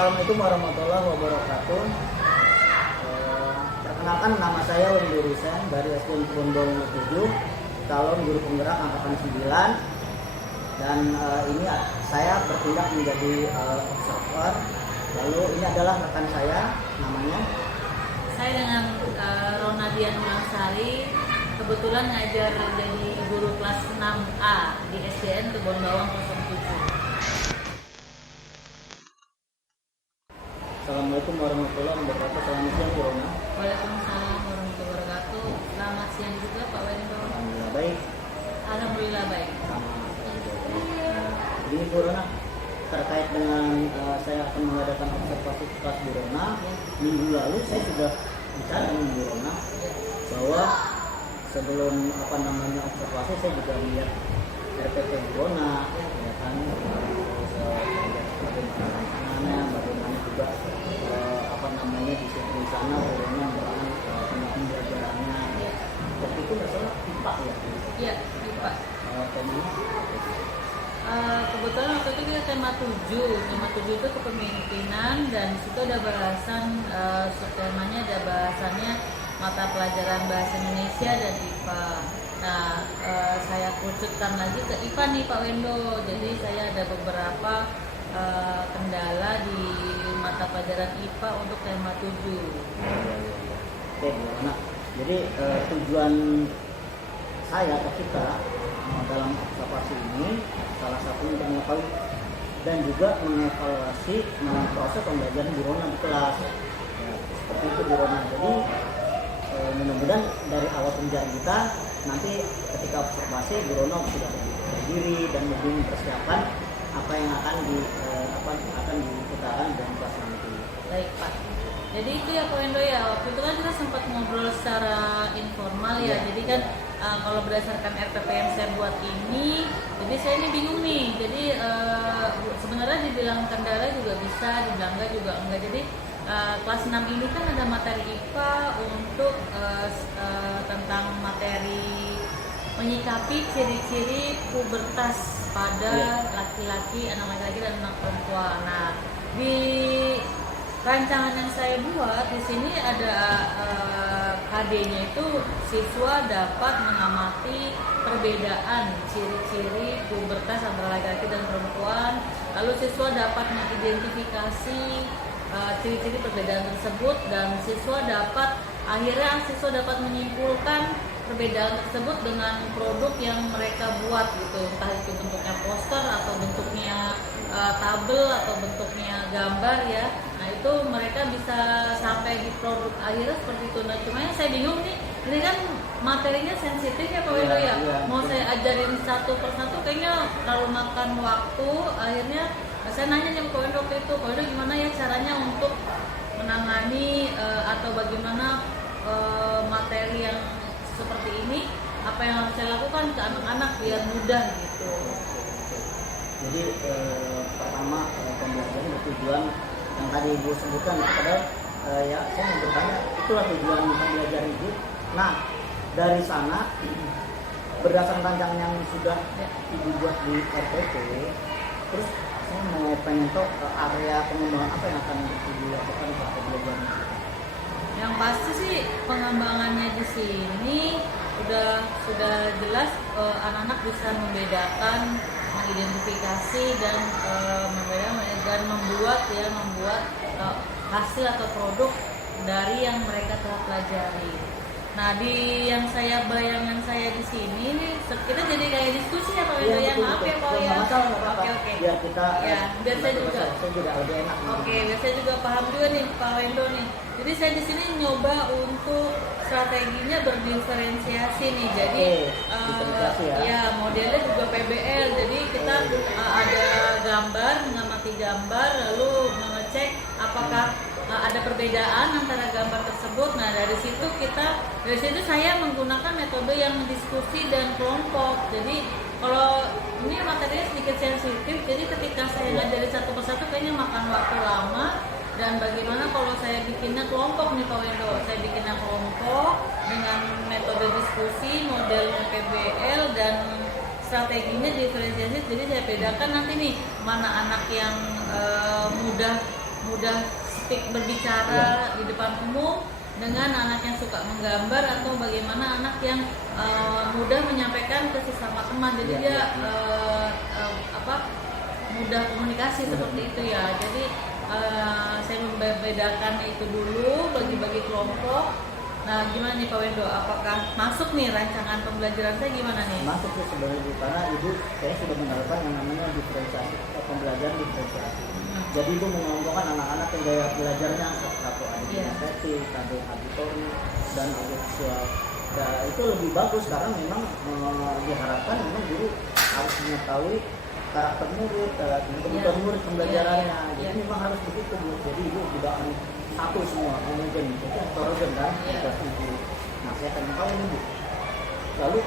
Assalamualaikum warahmatullahi wabarakatuh. Perkenalkan, nama saya Windu Rusen dari SDN Kebon Bawang 7, calon guru penggerak angkatan 9. Dan ini saya bertindak menjadi observer. Lalu ini adalah rekan saya, namanya. Saya dengan Ronadian Mansari, kebetulan ngajar jadi guru kelas 6A di SDN Kebon Bawang 07. Assalamualaikum warahmatullahi wabarakatuh. Selamat siang, Bu Rona. Waalaikumsalam warahmatullahi wabarakatuh. Selamat siang juga Pak Wendo. Alhamdulillah baik. Alhamdulillah baik. Ini Bu Rona, terkait dengan saya akan mengadakan observasi kelas Bu Rona. Minggu lalu saya sudah bicara dengan Bu Rona bahwa sebelum observasi saya juga melihat RPP Bu Rona, ya kan, bagaimana rancangannya, bagaimana juga di sana Bu Rona melakukan pembelajarannya. Waktu itu nggak salah IPA ya? Iya, IPA. Temanya Kebetulan waktu itu kita tema 7 itu kepemimpinan, dan situ ada bahasan subtemanya, ada bahasannya mata pelajaran bahasa Indonesia dan IPA. Nah, saya kerucutkan lagi ke IPA nih Pak Wendo. Jadi saya ada beberapa kendala di mata pelajaran IPA untuk tema 7. Oke, Bu Rona. Jadi tujuan saya atau kita dalam observasi ini salah satunya untuk mengetahui dan juga mengevaluasi proses pembelajaran Bu Rona di kelas. Ya, seperti itu Bu Rona. Jadi mudah-mudahan dari awal pembelajaran kita nanti ketika observasi Bu Rona sudah berdiri dan lebih mempersiapkan apa yang akan diputarkan dalam kelas nanti. Baik Pak. Jadi itu ya Pak Wendo ya, waktu itu kan kita sempat ngobrol secara informal ya. Jadi kan kalau berdasarkan RPP yang saya buat ini, jadi saya ini bingung nih. Jadi sebenarnya dibilang kendala juga bisa, dibilang enggak juga enggak. Jadi kelas 6 ini kan ada materi IPA untuk tentang materi menyikapi ciri-ciri pubertas pada laki-laki, anak laki-laki dan anak perempuan. Nah, di rancangan yang saya buat di sini ada KD-nya itu siswa dapat mengamati perbedaan ciri-ciri pubertas antara laki-laki dan perempuan. Lalu siswa dapat mengidentifikasi ciri-ciri perbedaan tersebut, dan siswa dapat menyimpulkan perbedaan tersebut dengan produk yang mereka buat gitu, entah itu bentuknya poster atau bentuknya tabel atau bentuknya gambar ya. Nah itu mereka bisa sampai di produk akhirnya seperti itu. Nah cuma yang saya bingung nih, ini kan materinya sensitif ya Pak Wendo ya. Mau saya ajarin satu persatu kayaknya terlalu makan waktu. Akhirnya saya nanya nih Pak Wendo waktu itu, Pak Wendo gimana ya caranya untuk menangani atau bagaimana materi yang seperti ini, apa yang harus saya lakukan ke anak-anak biar mudah gitu. Jadi pertama pembelajaran bertujuan yang tadi Ibu sebutkan, padahal ya saya mau bertanya, itulah tujuan pembelajaran itu. Nah dari sana berdasarkan rancangan yang sudah Ibu buat di RPP, terus saya mau pengen tahu area pengembangan apa yang akan Ibu lakukan pada pembelajaran itu. Yang pasti sih pengembangannya di sini sudah jelas, anak-anak bisa membedakan, mengidentifikasi dan membuat hasil atau produk dari yang mereka telah pelajari. Nah, bayangan saya di sini nih, kita jadi kayak diskusi ya Pak Wendo ya. Maaf ya Pak ya. Oke. Biar kita biar saya juga lebih enak. Oke, biar saya juga paham juga nih Pak Wendo nih. Jadi saya di sini nyoba untuk strateginya berdiferensiasi nih. Jadi modelnya juga PBL. Jadi kita ada gambar, mengamati gambar, lalu mengecek apakah ada perbedaan antara gambar tersebut. Nah dari situ saya menggunakan metode yang diskusi dan kelompok. Jadi kalau ini materinya sedikit sensitif, jadi ketika saya ngajari satu persatu kayaknya makan waktu lama. Dan bagaimana kalau saya bikinnya kelompok nih Pak Wendo, saya bikinnya kelompok dengan metode diskusi, modelnya PBL dan strateginya diferensiasi. Jadi saya bedakan nanti nih mana anak yang mudah mudah speak berbicara di depan umum, dengan anak yang suka menggambar, atau bagaimana anak yang mudah menyampaikan ke sesama teman. Jadi dia mudah komunikasi seperti itu ya. Jadi saya membedakan itu dulu, bagi-bagi kelompok. Nah, gimana nih Pak Wendo? Apakah masuk nih rancangan pembelajaran saya, gimana nih? Masuk sih sebenarnya Bu, karena Ibu saya sudah menerapkan yang namanya diferensiasi, pembelajaran diferensiasi. Jadi Ibu mengelompokkan anak-anak yang gaya belajarnya satu ada estetik, ada auditori, dan ada visual. Nah, itu lebih bagus karena memang diharapkan memang guru harus mengetahui karakter murid, kebutuhan murid pembelajarannya. Jadi memang harus begitu Bu. Jadi Ibu tidak satu semua homogen, itu heterogen kan? Nah, saya akan tahu ini Bu. Lalu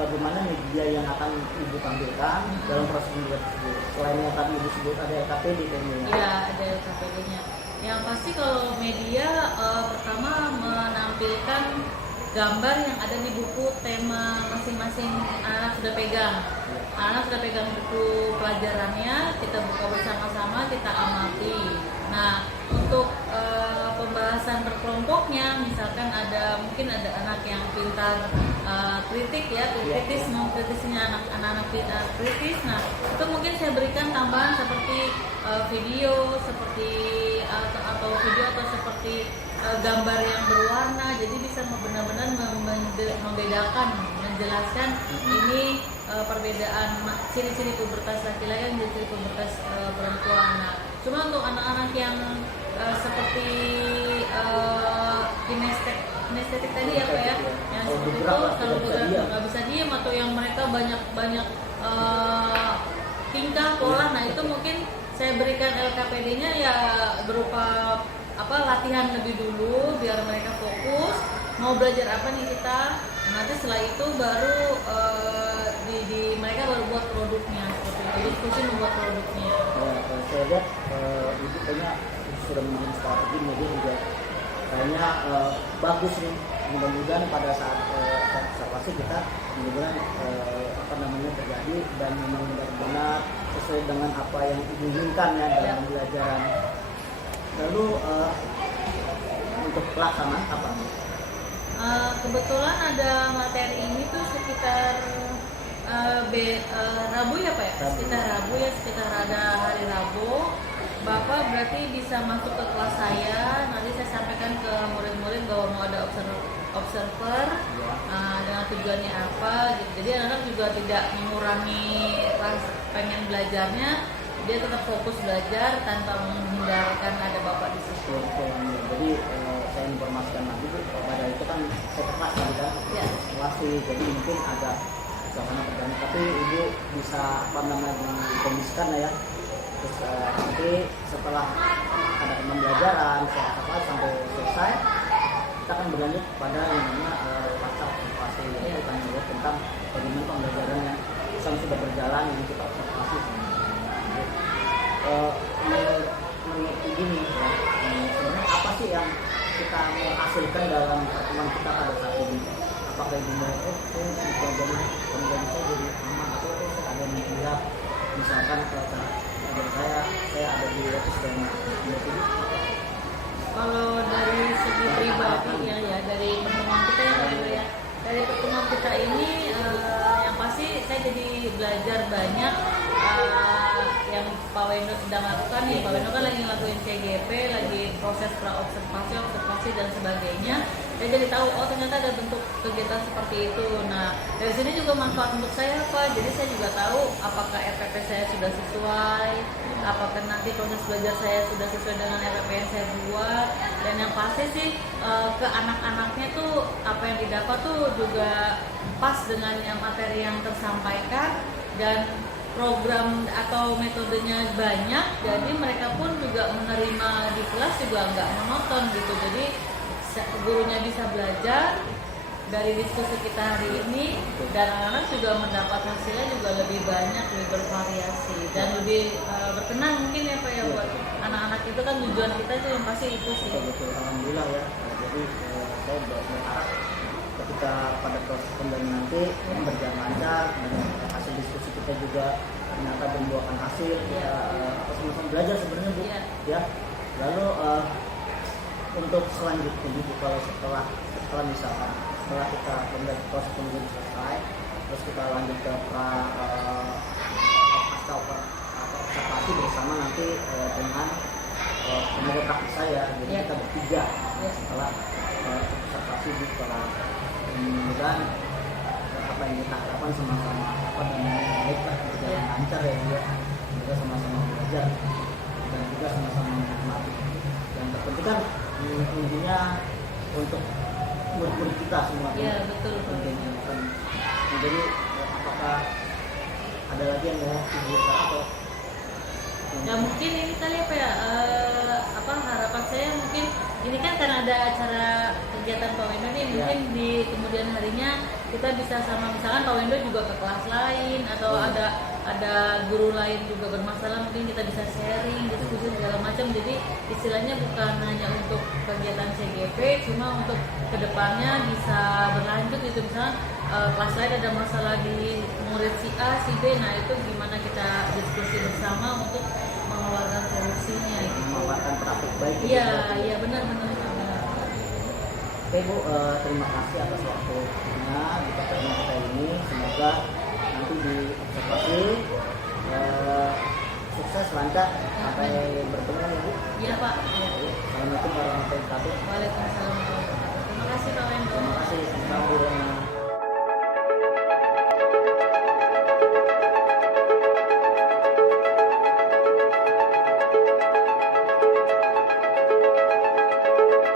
bagaimana media yang akan Ibu tampilkan dalam proses pembelajaran tersebut? Selain yang tadi Ibu sebut ada LKPD kayaknya. Iya, ada LKPD-nya. Yang pasti kalau media pertama menampilkan gambar yang ada di buku tema masing-masing anak sudah pegang. Anak sudah pegang buku pelajarannya, kita buka bersama-sama, kita amati. Nah, untuk pembahasan berkelompoknya, misalkan mungkin ada anak yang pintar kritik ya, kritis, mau kritisnya anak-anak kritis. Nah, itu mungkin saya berikan tambahan seperti video, seperti atau seperti gambar yang berwarna. Jadi bisa benar-benar membedakan, menjelaskan ini perbedaan ciri-ciri pubertas laki-laki dan ciri-ciri pubertas perempuan. Nah, cuma untuk anak-anak yang seperti kinestetik tadi ya Pak ya, yang seperti itu kalau nggak bisa diem atau yang mereka banyak tingkah pola, nah itu mungkin saya berikan LKPD-nya ya berupa latihan lebih dulu biar mereka fokus mau belajar apa nih kita. Nanti setelah itu baru mereka baru buat produknya, seperti itu, diskusi membuat produknya. Saya lihat Ibu kayaknya sudah memiliki strategi media juga kayaknya bagus nih. Mudah-mudahan pada saat observasi kita mudah-mudahan terjadi dan memang benar-benar sesuai dengan apa yang diinginkan ya dalam pembelajaran. Lalu untuk pelaksanaan apa? Kebetulan ada materi ini tuh sekitar Rabu ya Pak ya? Sekitar ada hari Rabu. Bapak berarti bisa masuk ke kelas saya, nanti saya sampaikan ke murid-murid bahwa mau ada observer dengan tujuannya apa. Jadi anak-anak juga tidak mengurangi pengen belajarnya, dia tetap fokus belajar tanpa menghindarkan ada Bapak di situ. Jadi saya informasikan lagi Bu, pada itu kan saya kelas tadi kan, jadi mungkin agak suasana pertama, tapi Ibu bisa dikondisikan lah ya. Terus nanti setelah ada pembelajaran sampai selesai, kita akan berlanjut pada yang namanya pasca observasi, yaitu tentang bagaimana pembelajarannya sudah berjalan yang kita observasi. Menurut begini ya, sebenarnya apa sih yang kita mau hasilkan dalam pertemuan kita pada saat ini? Apakah Ibu mau pembelajaran saya jadi aman, atau saya ada melihat misalkan saya ada di office dan kalau dari segi pribadi ya dari pertemuan kita ya dari pertemuan kita ini yang pasti saya jadi belajar banyak yang Pak Wendo sedang lakukan nih. Pak Wendo kan lagi ngelakuin CGP, lagi proses observasi dan sebagainya. Saya jadi tahu, oh ternyata ada bentuk kegiatan seperti itu. Nah, dari sini juga manfaat untuk saya apa? Jadi saya juga tahu apakah RPP saya sudah sesuai, apakah nanti proses belajar saya sudah sesuai dengan RPP yang saya buat. Dan yang pasti sih ke anak-anaknya tuh apa yang didapat tuh juga pas dengan yang materi yang tersampaikan, dan program atau metodenya banyak, jadi mereka pun juga menerima di kelas juga nggak monoton gitu. Jadi gurunya bisa belajar dari diskusi kita hari ini, dan anak-anak juga mendapat hasilnya juga lebih banyak, lebih bervariasi dan lebih berkenan mungkin ya Pak ya, buat anak-anak itu kan tujuan kita tuh yang pasti itu sih. Betul, alhamdulillah ya. Jadi saya berharap ketika pada proses pembelajaran nanti berjalan lancar dan hasil diskusi kita juga ternyata membuahkan hasil, sama-sama belajar sebenarnya Bu ya. Lalu untuk selanjutnya itu kalau setelah misalkan setelah kita proses pemilihan selesai, terus kita lanjut ke pasca observasi bersama nanti dengan tenaga praktis saya, jadi kita bertiga setelah observasi di sekolah. Kemudian apa yang kita harapkan sama-sama dan baik lah, berjalan lancar ya dia, juga sama-sama belajar dan juga sama-sama menikmati. Yang terpenting kan intinya untuk murid-murid kita semua. Iya betul. Jadi apakah ada lagi yang mau dibuka atau? Ya mungkin ini kali apa ya, harapan saya mungkin ini kan karena ada acara kegiatan Pak Wendo nih, mungkin di kemudian harinya kita bisa sama misalkan Pak Wendo juga ke kelas lain atau ada guru lain juga bermasalah, mungkin kita bisa sharing, diskusi segala macam. Jadi istilahnya bukan hanya untuk kegiatan CGP, cuma untuk kedepannya bisa berlanjut gitu, misalnya kelas lain ada masalah di murid si A, si B, nah itu gimana kita diskusi bersama untuk mengeluarkan solusinya gitu. Memanfaatkan praktik baik. Iya benar. Oke Bu, terima kasih atas waktunya di pertemuan kita ini. Semoga nanti di observasi sukses lancar sampai bertemu ya Bu. Iya Pak. Assalamualaikum warahmatullahi wabarakatuh. Waalaikumsalam warahmatullahi wabarakatuh. Terima kasih Pak Wendo. Terima kasih. Sampai jumpa.